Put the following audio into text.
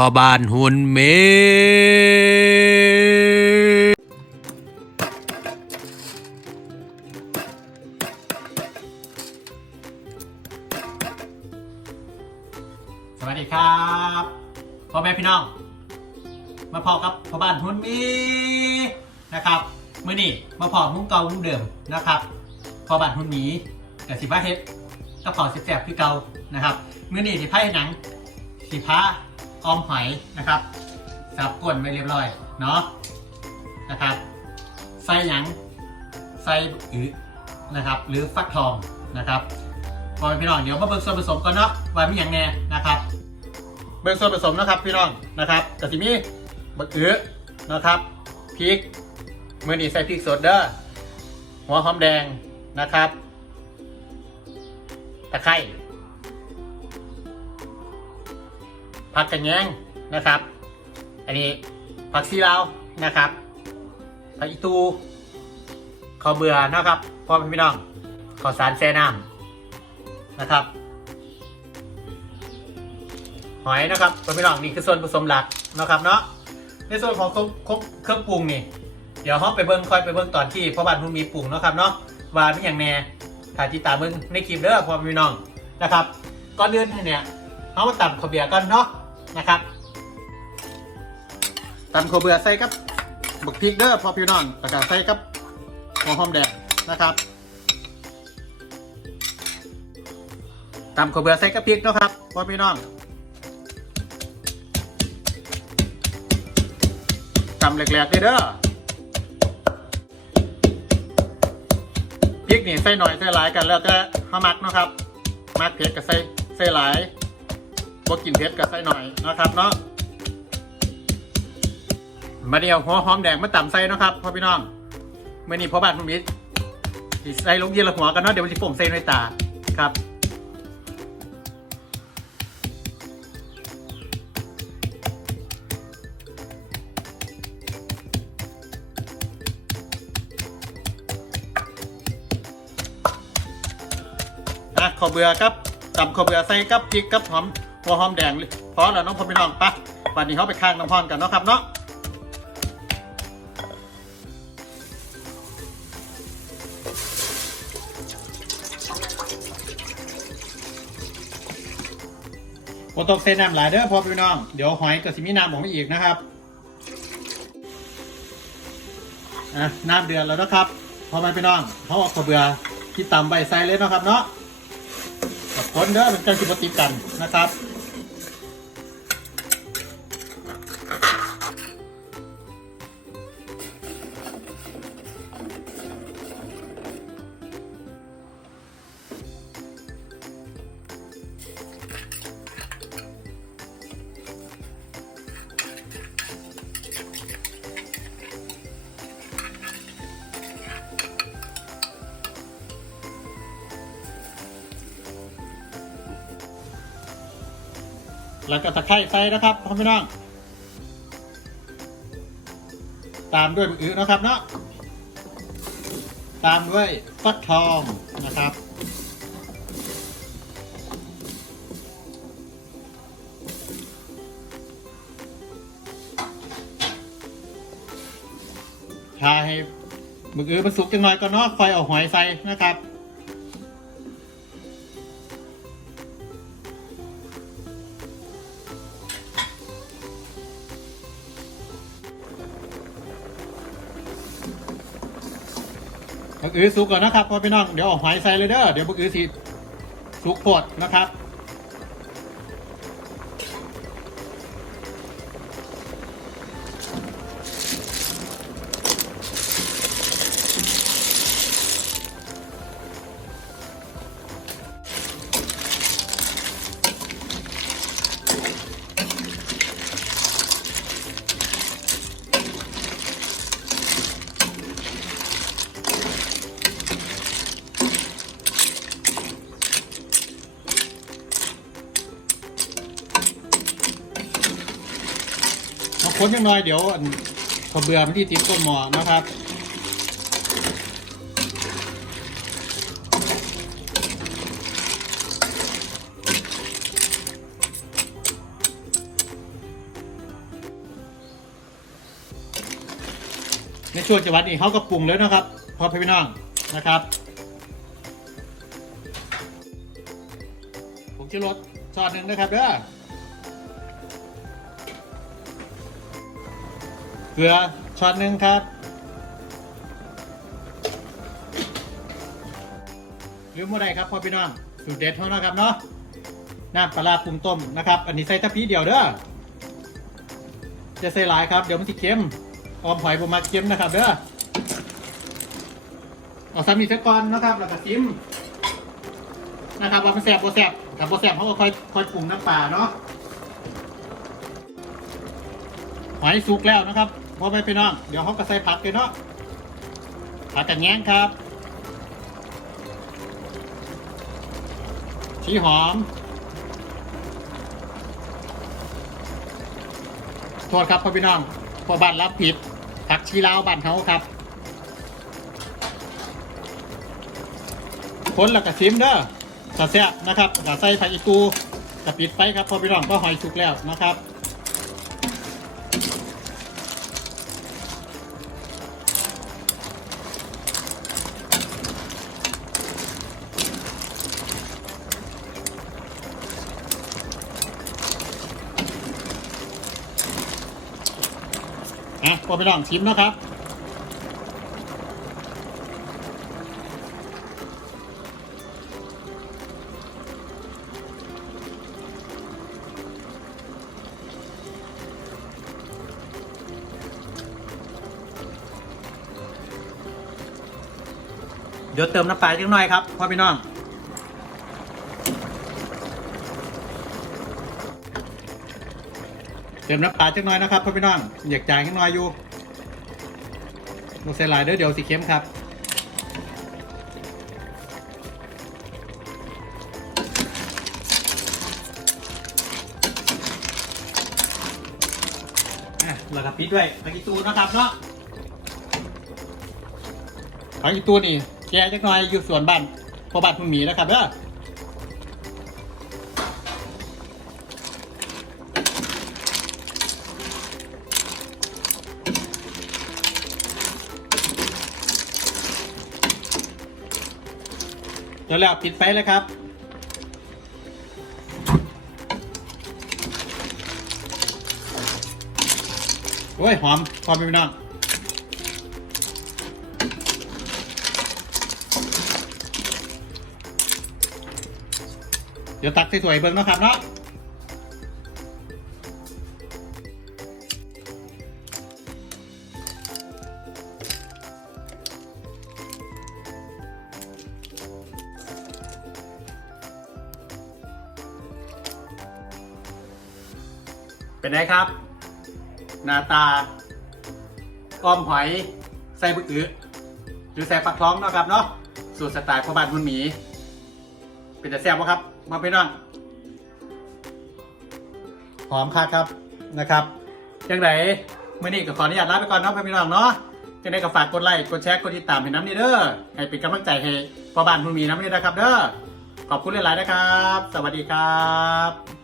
พ่อบ้านหุ่นเมสวัสดีครับพ่อแม่พี่น้อง มาพอกับพ่อบ้านหุ่นมีนะครับมื่อนี้มาพอมุ้งเก่ามุ้งเดิมนะครับพ่อบ้านหุ่นมีกับสิบ้าเฮ็ดก็พอสิบแสบพี่เก่านะครับมื่อนี้สิไพ่หนังสิพ้า ออมหอยนะครับสับก้นไปเรียบร้อยเนาะนะครับ ใส่หยังใส่อือนะครับ หรือฟักทองนะครับพอพี่น้องเดี๋ยวมาเบิกส่วนผสมก่อนเนาะว่ามีอย่างแน่นะครับเบิกส่วนผสมนะครับพี่น้องนะครับกะทิมีบักอื้อนะครับพริกมือนี้ใส่พริกสดเด้อหัวหอมแดงนะครับตะไคร้ ผักกระแยงนะครับ อันนี้ผักซีลาวนะครับผักอีตูข้าวเบื่อนะครับพ่อแม่พี่น้องข้าวสารแช่น้ำนะครับ หอยนะครับพี่น้องนี่คือส่วนผสมหลักนะครับเนาะในส่วนของเครื่องปรุงนี่เดี๋ยวเขาไปเบิ้งค่อยไปเบิ้งตอนที่พ่อบ้านพุ่งมีปรุงนะครับเนาะว่ามีอย่างแน่ถ่ายติดตามเบิ้งในคลิปเด้อพ่อพี่น้องนะครับก่อนเดินเนี่ยเขามาตำข้าวเบียร์กันเนาะ นะครับตำข้าวเบียร์ใส่กับบักพริกเด้อพอพี่น้องแล้วก็ใส่กับหัวหอมแดงนะครับตำข้าวเบื่อใส่กระพริกเนาะครับพอพี่น้องตำแหลกๆเด้อพริกนี่ใส่หน่อยใส่หลายกันแล้วแต่ห้ามักนะครับมักเผ็ดก็ใส่ใส่หลาย บ่กินเผ็ดก็ใส่หน่อยนะครับเนาะมาเดียวหัวหอมแดงมาต่ำใส่เนะครับพ่อพี่น้องเมื่อนี้พ่อบ้านผมมีสิใส่ลงเย็นละหัวกันเนาะเดี๋ยววันที่ผมใส่ในตาครับนะข้าวเบื่อครับตำข้าวเบื่อใส่กับพริกกับหอม หัวหอมแดงพอแล้วน้องพ่อพี่น้องปะวันนี้เขาไปข้างน้ำพรกันเนาะครับเนาะโอต้องเซน้ำหลายเด้อพ่อพี่น้อง เดี๋ยวหอยกับสิมีน้ำออกมาอีกนะครับอะน้ำเดือดแล้วนะครับพ่อแม่พี่น้องเขาเอาข้าวเบือที่ตำใบใส่เลยเนาะครับเนาะกับคนเด้อเป็นการสิบติดกันนะครับ แล้วก็ตะไคร้ใส่นะครับพ่อพี่น้อง ตามด้วยมะอือนะครับเนาะตามด้วยฟักทองนะครับ ทาให้มึกอื้อมันสุกจังหน่อยก็เนาะคอยเอาหอยใส่นะครับ บักอื้อสุกก่อนนะครับพ่อพี่น้องเดี๋ยวเออกหอยใส่เลยเด้อเดี๋ยวบักอื้อสิสุกปดนะครับ นยังน้อยเดี๋ยวขอเบื่อมันที่ติดต้นหมอนะครับในช่วงจังหวัดนี้เขาก็ปรุงแล้วนะครับ พอพี่น้องนะครับผมจะลดซอสหนึ่งนะครับเด้อ เกลือช้อนหนึ่งครับลืมเมื่อไรครับพ่อพี่น้องสูตรเด็ดเท่านะครับเนาะน้ำปลาปรุงต้มนะครับ อันนี้ใส่ทัพพีเดียวเด้อจะใส่หลายครับ เดี๋ยวมันจะเค็มออมหอยบมาเค็มนะครับเด้อเอาสามีเสก่อนนะครับแล้วก็ซิมนะครับว่ามันแสบบ่แสบถ้าบ่แสบเขาก็ค่อยค่อยปรุงน้ำปลาเนาะหอยสุกแล้วนะครับ พอไปพี่น้อง เดี๋ยวเขาก็ใส่ผักเลยเนาะผักกระแงงครับชีหอมโทษครับพ่อพี่น้องพอบ้านรับผิดผักชีลาวบ้านเขาครับคนแล้วก็ซิมเด้อสะแซ่บนะครับกะใส่ผักอีตูกะปิดไปครับพ่อพี่น้องก็หอยสุกแล้วนะครับ อะพอไปลองชิมนะครับเดี๋ยวเติมน้ำปลาจังหน่อยครับพ่อพี่น้อง เติมน้ำปลาจังหน่อยนะครับพ่อพี่น้องอยากจ่ายจังหน่อยอยู่โมเซลายเด้อเดี๋ยวสีเข้มครับอะแล้วก็ปิดด้วยผักอีตูนะครับเนาะผักอีตูนี่แกจักหน่อยอยู่สวนบ้านพอบ้านคุณหมีนะครับเด้อ เดี๋ยวแล้วปิดไฟเลยครับ โอ้ย หอมหอมไปพี่น้องเดี๋ยวตักสวยๆเบิ่งนาะครับเนาะ เป็นไงครับ หน้าตาอ้อมหอยใส่บึกอึหรือใส่ฟักทองเนาะครับเนาะสูตรสไตล์พ่อบ้านคุณหมี เป็นแต่แซ่บวะครับ มาพี่น้องหอมคักครับนะครับยังไงมื่อนี้ก็ขออนุญาตลาไปก่อนเนาะพี่น้องเนาะยังไงก็ฝากกดไลค์กดแชร์กดติดตามให้น้ำนี่เด้อให้เป็นกำลังใจให้พ่อบ้านคุณหมีน้ำนี่นะครับเด้อขอบคุณหลายๆนะครับ สวัสดีครับ